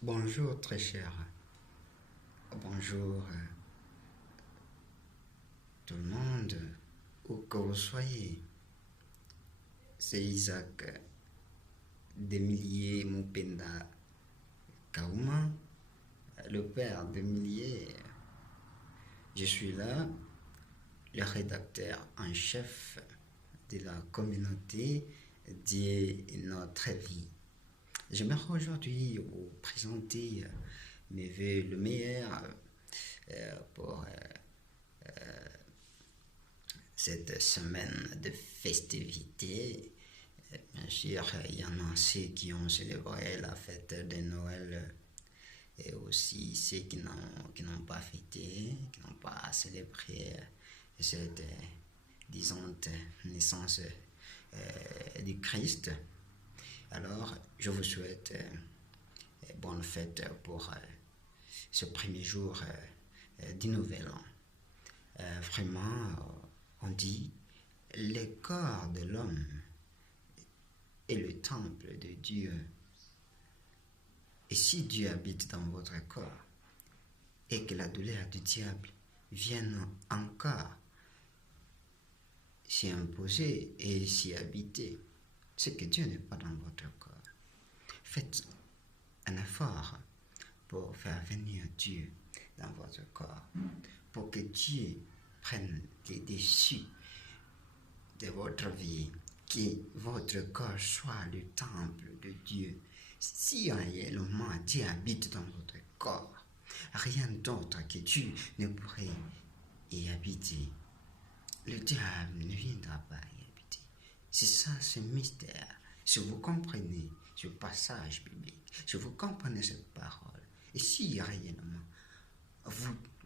Bonjour très cher. Bonjour tout le monde, où que vous soyez. C'est Isaac Demilier Mupenda Kauma, le père d'Emilier. Je suis là, le rédacteur en chef de la communauté de notre vie. J'aimerais aujourd'hui vous présenter mes vœux le meilleur pour cette semaine de festivités. Bien sûr, il y en a ceux qui ont célébré la fête de Noël et aussi ceux qui n'ont pas fêté, qui n'ont pas célébré cette, disons, naissance du Christ. Alors, je vous souhaite bonne fête pour ce premier jour du Nouvel An. Vraiment, on dit, le corps de l'homme est le temple de Dieu. Et si Dieu habite dans votre corps et que la douleur du diable vienne encore s'y imposer et s'y habiter, c'est que Dieu n'est pas dans votre corps. Faites un effort pour faire venir Dieu dans votre corps, pour que Dieu prenne les dessus de votre vie, que votre corps soit le temple de Dieu. Si réellement Dieu habite dans votre corps, rien d'autre que Dieu ne pourrait y habiter. Le diable ne viendra pas y habiter. C'est ça ce mystère. Si vous comprenez ce passage biblique, si vous comprenez cette parole, et si réellement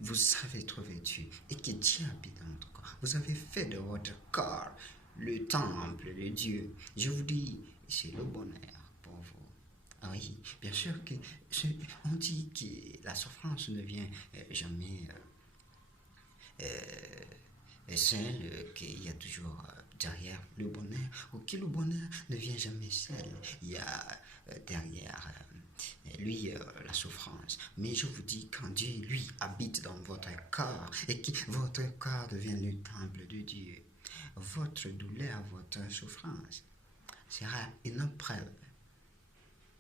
vous savez trouver Dieu et que Dieu habite dans votre corps, vous avez fait de votre corps le temple de Dieu, je vous dis, c'est le bonheur pour vous. Ah oui, bien sûr que on dit que la souffrance ne vient jamais seul, qu'il y a toujours derrière le bonheur, ou que le bonheur ne vient jamais seul. Il y a derrière lui la souffrance. Mais je vous dis, quand Dieu, lui, habite dans votre corps et que votre corps devient le temple de Dieu, votre douleur, votre souffrance sera une preuve.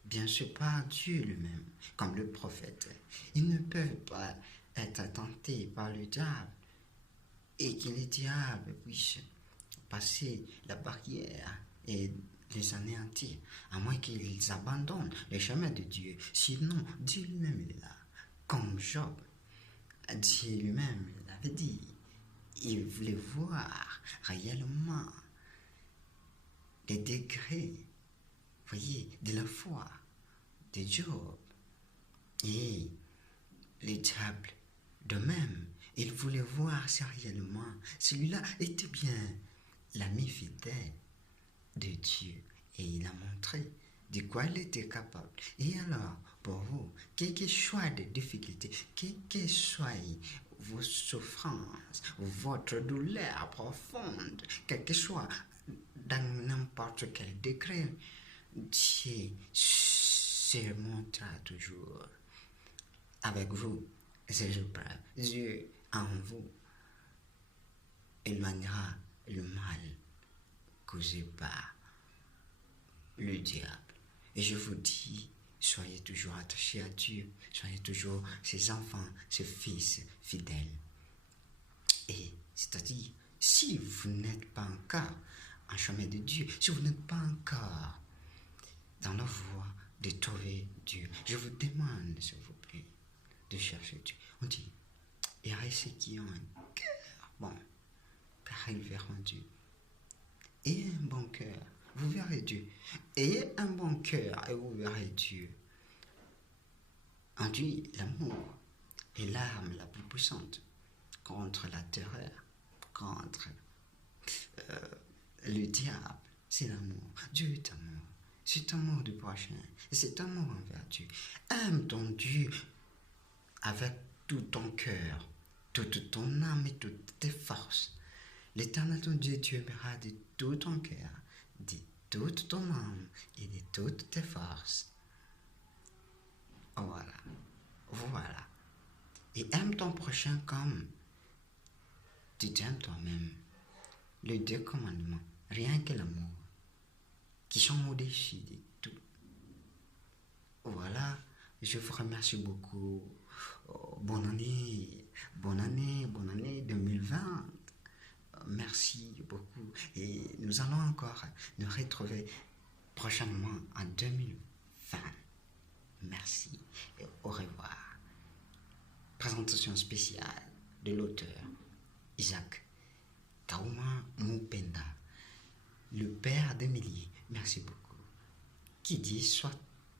Bien sûr, par Dieu lui-même, comme le prophète. Ils ne peuvent pas être tentés par le diable et que les diables puissent passer la barrière et les anéantir, à moins qu'ils abandonnent le chemin de Dieu. Sinon, Dieu lui-même est là. Comme Job, Dieu lui-même l'avait dit. Il voulait voir réellement les degrés, voyez, de la foi de Job. Et les diables, de même, il voulait voir sérieusement. Celui-là était bien l'ami fidèle de Dieu. Et il a montré de quoi il était capable. Et alors, pour vous, quelles que soient les difficultés, quelles que soient vos souffrances, votre douleur profonde, quel que soit dans n'importe quel degré, Dieu se montrera toujours avec vous. C'est je parle. Dieu en vous éloignera le mal causé par le diable. Et je vous dis, soyez toujours attachés à Dieu, soyez toujours ses enfants, ses fils fidèles. Et c'est-à-dire, si vous n'êtes pas encore en chemin de Dieu, si vous n'êtes pas encore dans la voie de trouver Dieu, je vous demande, s'il vous plaît, de chercher Dieu. On dit, il y a ceux qui ont un cœur bon, car ils verront Dieu. Ayez un bon cœur, vous verrez Dieu. Ayez un bon cœur et vous verrez Dieu. On dit, l'amour est l'arme la plus puissante contre la terreur, contre le diable. C'est l'amour. Dieu est amour. C'est amour du prochain. Et c'est amour envers Dieu. Aime ton Dieu avec tout ton cœur, toute ton âme et toutes tes forces. L'Éternel ton Dieu t'aimera de tout ton cœur, de toute ton âme et de toutes tes forces. Voilà. Voilà. Et aime ton prochain comme tu t'aimes toi-même. Les deux commandements, rien que l'amour, qui sont au-dessus de tout. Voilà. Je vous remercie beaucoup. Bonne année. Bonne année. Bonne année 2020. Merci beaucoup. Et nous allons encore nous retrouver prochainement en 2020. Merci et au revoir. Présentation spéciale de l'auteur Isaac Kauma Mupenda, le père d'Émilie. Merci beaucoup. Qui dit soit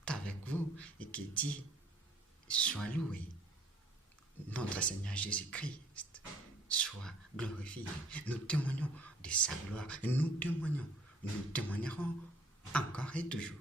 avec vous et qui dit soit loué notre Seigneur Jésus-Christ soit glorifié. Nous témoignons de sa gloire et nous témoignerons encore et toujours